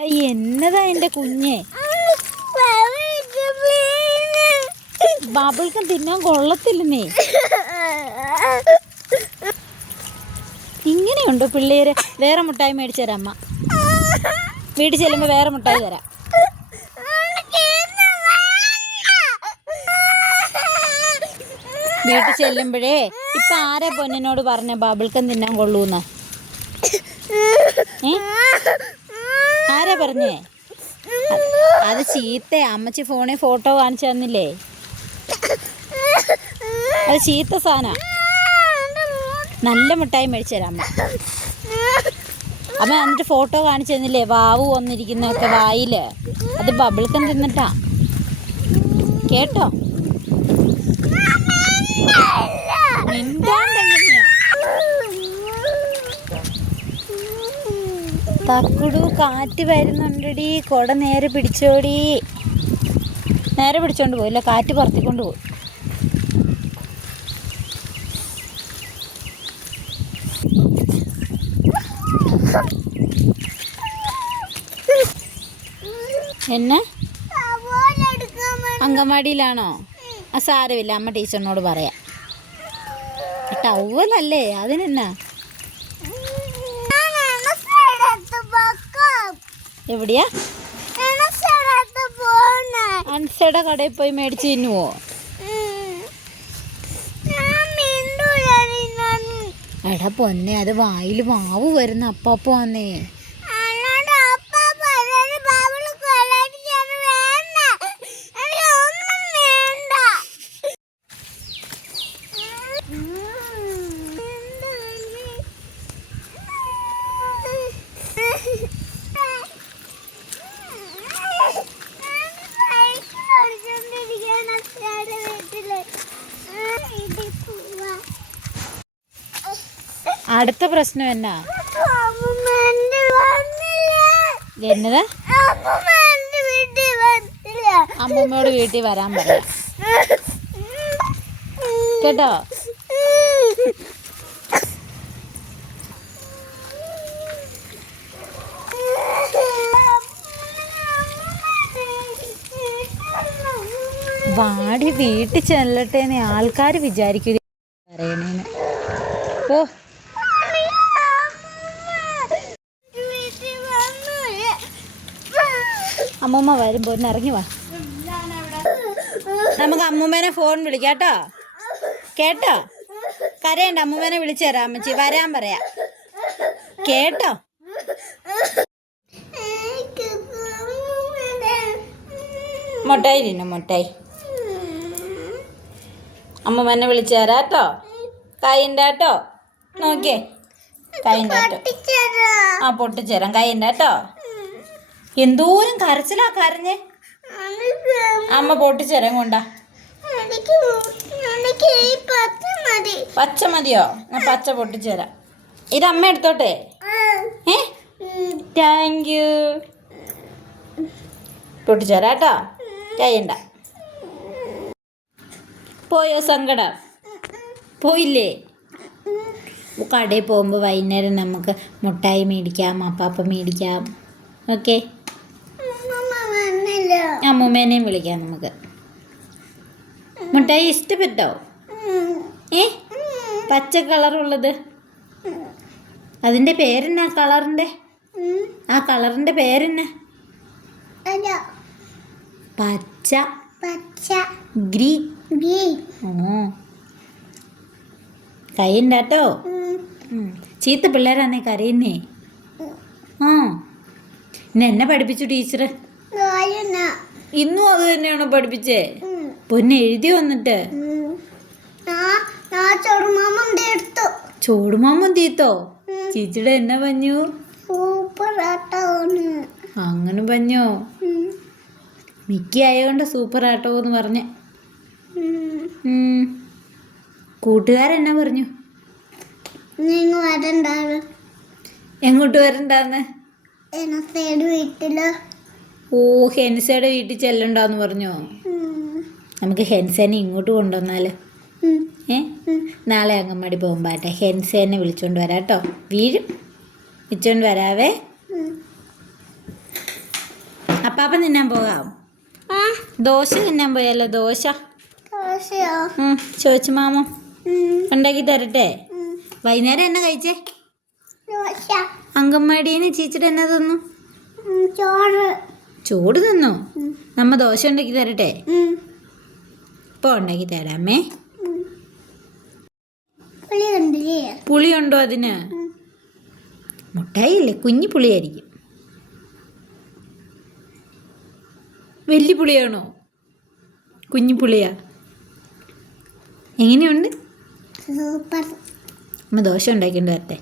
എന്നതാ എന്റെ കുഞ്ഞെ, ബബിൾക്കും തിന്നാൻ കൊള്ളത്തില്ലെന്നേ. ഇങ്ങനെയുണ്ടോ പിള്ളേര്? വേറെ മുട്ടായി മേടിച്ചു തരാം അമ്മ. വീട്ടിൽ ചെല്ലുമ്പോ വേറെ മുട്ടായി തരാം. വീട്ടിൽ ചെല്ലുമ്പോഴേ ഇപ്പൊ ആരാ പൊന്നിനോട് പറഞ്ഞ ബബിൾക്കം തിന്നാൻ കൊള്ളൂന്ന്? ആരാ പറഞ്ഞേ? അത് ചീത്ത. അമ്മച്ചി ഫോണിൽ ഫോട്ടോ കാണിച്ചു തന്നില്ലേ? അത് ചീത്ത സാധന. നല്ല മിഠായി മേടിച്ചു തരാം അമ്മ. അമ്മ എന്നിട്ട് ഫോട്ടോ കാണിച്ചു തന്നില്ലേ? വാവു വന്നിരിക്കുന്നൊക്കെ വായില്. അത് ബബിൾക്കം തിന്നിട്ടാ. കേട്ടോ? മിണ്ടാണ്ടെങ്ങനെയാ? തക്കുടു, കാറ്റ് വരുന്നുണ്ടടി. കൊട നേരെ പിടിച്ചോടി. നേരെ പിടിച്ചോണ്ട് പോയില്ല, കാറ്റ് പറത്തിക്കൊണ്ട് പോയി. എന്നെ അങ്കൻവാടിയിലാണോ? ആ സാരമില്ല, അമ്മ ടീച്ചറിനോട് പറയാം. ടവലല്ലേ, അതിനെന്നാ? എവിടെയാ? അൻസയുടെ കടയിൽ പോയി മേടിച്ച് തിന്നുവോ? എടാ പൊന്നെ, അത് വായിൽ മാവ് വരുന്ന അപ്പാപ്പ വന്നേ. അടുത്ത പ്രശ്നം എന്നാ? എന്നതാ? അമ്മൂമ്മയോട് വീട്ടിൽ വരാൻ പറയാം കേട്ടോ? വാടി വീട്ടിൽ ചെല്ലട്ടേന്ന് ആൾക്കാർ വിചാരിക്കുക പറയണേന്. ഓ, അമ്മൂമ്മ വരുമ്പോ ഒന്ന് ഇറങ്ങി വാ. നമുക്ക് അമ്മൂമ്മേനെ ഫോൺ വിളിക്കാട്ടോ. കേട്ടോ? കരയണ്ട, അമ്മൂമ്മേനെ വിളിച്ചു തരാം. അമ്മച്ചി വരാൻ പറയാം. കേട്ടോ? മുട്ടായി തിന്നു, മുട്ടായി. അമ്മൂമ്മേനെ വിളിച്ചു തരാട്ടോ. കൈണ്ടാട്ടോ? നോക്കിയേ, കൈണ്ടാട്ടോ. ആ, പൊട്ടിച്ചേരാം. കൈണ്ടാട്ടോ. എന്തോരം കരച്ചിലാ കരഞ്ഞേ. അമ്മ പൊട്ടിച്ചേരാൻ കൊണ്ടാ. പച്ച മതിയോ? പച്ച പൊട്ടിച്ചേരാം. ഇത് അമ്മ എടുത്തോട്ടെ. Thank you. പൊട്ടിച്ചേരാട്ടോ. കൈണ്ട. പോയോ സങ്കടം? പോയില്ലേ? കടയിൽ പോകുമ്പോൾ വൈകുന്നേരം നമുക്ക് മുട്ടായി മേടിക്കാം, അപ്പാപ്പ മേടിക്കാം. ഓക്കെ, അമ്മൂമ്മേനെയും വിളിക്കാം നമുക്ക്. മുട്ടായി ഇഷ്ടപ്പെട്ടോ? പച്ച കളറുള്ളത്. അതിൻ്റെ പേരെന്നാ? കളറിൻ്റെ ആ കളറിൻ്റെ പേരെന്നാ? പച്ച. ഗ്രീൻ. കൈണ്ടാട്ടോ. ചീത്ത പിള്ളേരാന്നേ കരയുന്നേ. ആ, ഇന്ന് എന്നെ പഠിപ്പിച്ചു ടീച്ചർ. ഇന്നും അത് തന്നെയാണോ പഠിപ്പിച്ചേ? പൊന്നെ എഴുതി വന്നിട്ട് ചോടുമാമൻ തീത്തോ? ചേച്ചിയുടെ എന്നാ പറഞ്ഞു? അങ്ങനെ പറഞ്ഞോ? മിക്ക ആയതുകൊണ്ട് സൂപ്പർ ആട്ടോ എന്ന് പറഞ്ഞേ. കൂട്ടുകാരെന്നാ പറഞ്ഞു? എങ്ങോട്ട് വരണ്ടാന്ന്? ഓ, ഹെൻസയുടെ വീട്ടിൽ ചെല്ലണ്ടാന്ന് പറഞ്ഞോ? നമുക്ക് ഹെൻസേനെ ഇങ്ങോട്ട് കൊണ്ടുവന്നാല്. നാളെ അങ്കൻവാടി പോകുമ്പോട്ടെ ഹെൻസേനെ വിളിച്ചോണ്ട് വരാം കേട്ടോ. വീഴും, വിളിച്ചോണ്ട് വരാവേ. അപ്പാപ്പൻ തിന്നാൻ പോകാം. ദോശ തിന്നാൻ പോയാലോ? ദോശ ചോദിച്ചു മാമ ഉണ്ടാക്കി തരട്ടെ. വൈകുന്നേരം എന്നാ കഴിച്ചേ? അങ്കൻവാടിന്ന് ചീച്ചിട്ട് എന്നാ തന്നു? ചോറ് തന്നോ? നമ്മ ദോശ ഉണ്ടാക്കി തരട്ടെ? ഇപ്പൊ ഉണ്ടാക്കി തരാമേ. പുളിയുണ്ടോ അതിന്? മുട്ടായി ഇല്ലേ, കുഞ്ഞു പുളിയായിരിക്കും. വലിയ പുളിയാണോ? കുഞ്ഞു പുളിയാ? എങ്ങനെയുണ്ട്? സൂപ്പർ. അമ്മ ദോശ ഉണ്ടാക്കിയിട്ട് വരട്ടെ.